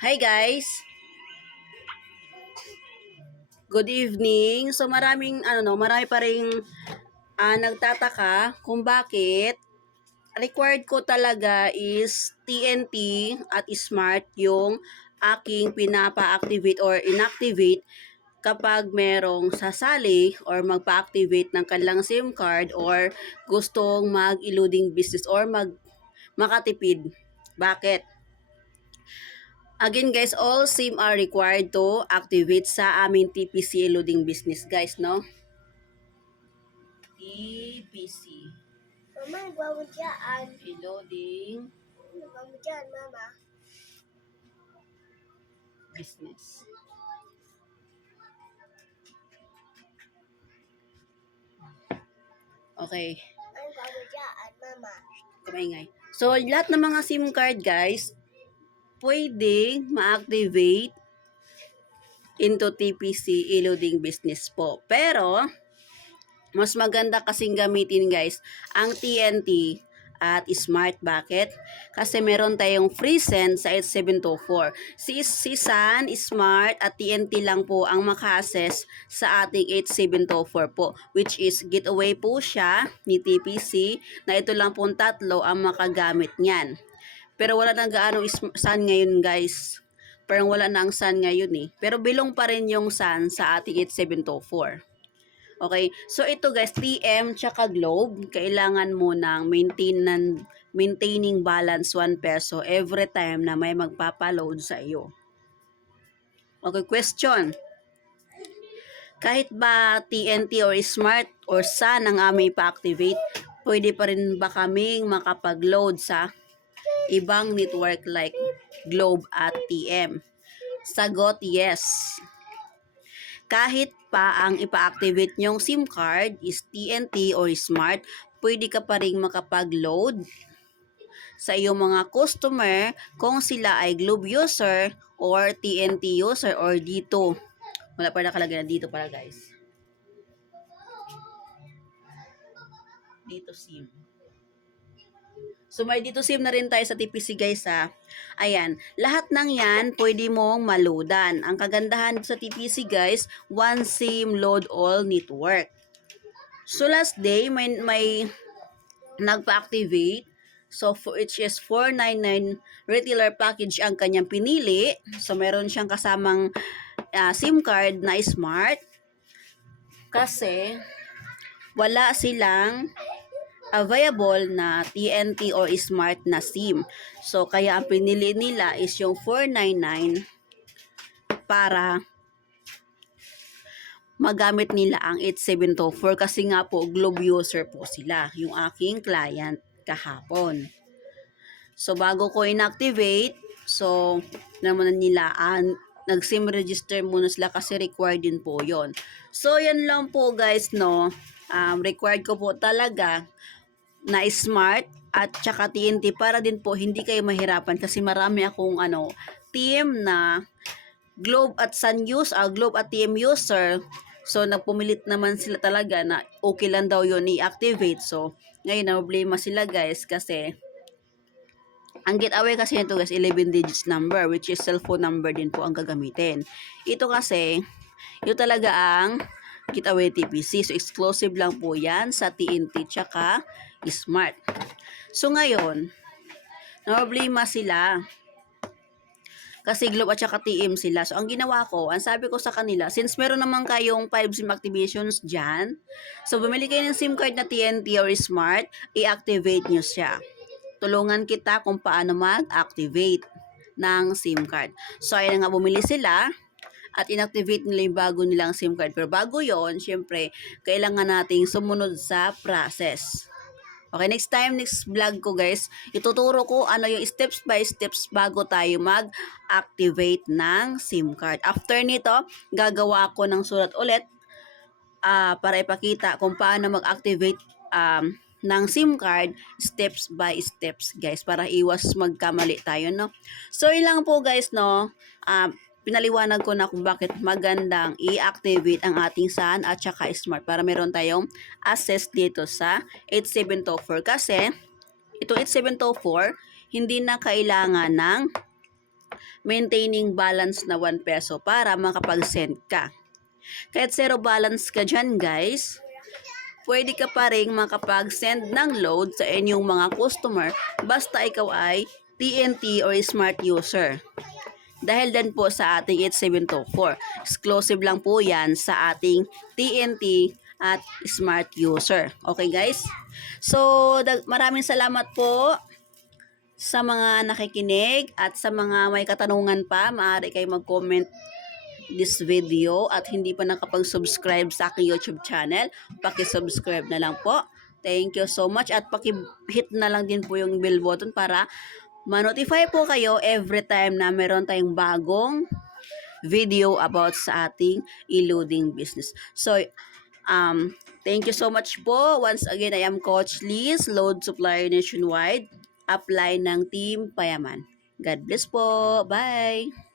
Hi guys, good evening. So marami pa ring nagtataka kung bakit required ko talaga is TNT at Smart yung aking pinapa-activate or inactivate kapag merong sasali or magpa-activate ng kanilang SIM card or gustong mag-eluding business or makatipid. Bakit? Again guys, all SIM are required to activate sa aming TPC eluding business guys, no? TPC Mama, nagawa mo dyan. eluding Nagawa mo dyan, Mama. business. Okay, Ano nagawa mo dyan, Mama? kumaingay. So, lahat ng mga SIM card guys, pwedeng ma-activate into TPC eluding business po. Pero, mas maganda kasing gamitin guys ang TNT at Smart. Bakit? Kasi meron tayong free send sa 8724. Si Sun, Smart at TNT lang po ang maka-access sa ating 8724 po. Which is getaway po siya ni TPC na ito lang pong tatlo ang makagamit niyan. Pero wala na gaano Sun ngayon guys. Parang wala na ang Sun ngayon eh. Pero bilong pa rin yung Sun sa ating 8724. Okay, so ito guys, TM tsaka Globe, kailangan mo ng maintaining balance 1 peso every time na may magpapaload sa iyo. Okay, question. Kahit ba TNT or Smart or Sun ang aming pa-activate, pwede pa rin ba kaming makapag-load sa ibang network like Globe at TM? Sagot, yes. Kahit pa ang ipa-activate nyong SIM card is TNT or Smart, pwede ka pa rin makapag-load sa iyong mga customer kung sila ay Globe user or TNT user or dito. Wala pa nakalagay na dito para guys. Dito SIM. So may dito SIM na rin tayo sa TPC guys ha. Ayan, lahat ng yan pwede mong maloadan. Ang kagandahan sa TPC guys, one SIM load all network. So last day may nagpa-activate. So for which is 499 retailer package ang kanyang pinili. So meron siyang kasamang SIM card na Smart kasi wala silang available na TNT or Smart na SIM. So, kaya ang pinili nila is yung 499 para magamit nila ang 8724 kasi nga po Globe user po sila, yung aking client kahapon. So, bago ko inactivate, so, naman nila, nag-SIM register muna sila kasi required din po yon. So, yan lang po guys, no. Required ko po talaga na Smart at tsaka TNT para din po hindi kayo mahirapan kasi marami akong team na Globe at Sun Globe at TM user. So nagpumilit naman sila talaga na okay lang daw yun i-activate. So ngayon na problema sila guys kasi ang getaway kasi nito guys 11 digits number which is cellphone number din po ang gagamitin. Ito kasi yun talaga ang getaway TPC. So exclusive lang po yan sa TNT tsaka Smart. So ngayon, problema sila. Kasi Globe at saka TM sila. So ang ginawa ko, ang sabi ko sa kanila, since meron naman kayong 5 SIM activations dyan, so bumili kayo ng SIM card na TNT or Smart, i-activate nyo siya. Tulungan kita kung paano mag-activate ng SIM card. So ayun nga, bumili sila at inactivate nila yung bago nilang SIM card. Pero bago yon, syempre, kailangan nating sumunod sa process. Okay, next vlog ko guys, ituturo ko ano yung steps by steps bago tayo mag-activate ng SIM card. After nito, gagawa ako ng sulat ulit para ipakita kung paano mag-activate ng SIM card steps by steps guys para iwas magkamali tayo, no? So ilang po guys, no? Pinaliwanag ko na kung bakit magandang i-activate ang ating Sun at saka Smart para meron tayong access dito sa 8724 kasi itong 8724 hindi na kailangan ng maintaining balance na 1 peso para makapag-send ka. Kahit zero balance ka dyan guys, pwede ka pa rin makapag-send ng load sa inyong mga customer basta ikaw ay TNT or smart user. Dahil din po sa ating 8724. Exclusive lang po yan sa ating TNT at smart user. Okay guys? So, maraming salamat po sa mga nakikinig at sa mga may katanungan pa. Maaari kayo mag-comment this video at hindi pa nakapag-subscribe sa aking YouTube channel, paki-subscribe na lang po. Thank you so much at paki-hit na lang din po yung bell button para ma-notify po kayo every time na meron tayong bagong video about sa ating e-loading business. So, thank you so much po. Once again, I am Coach Liz, Load Supplier Nationwide, upline ng Team Payaman. God bless po. Bye!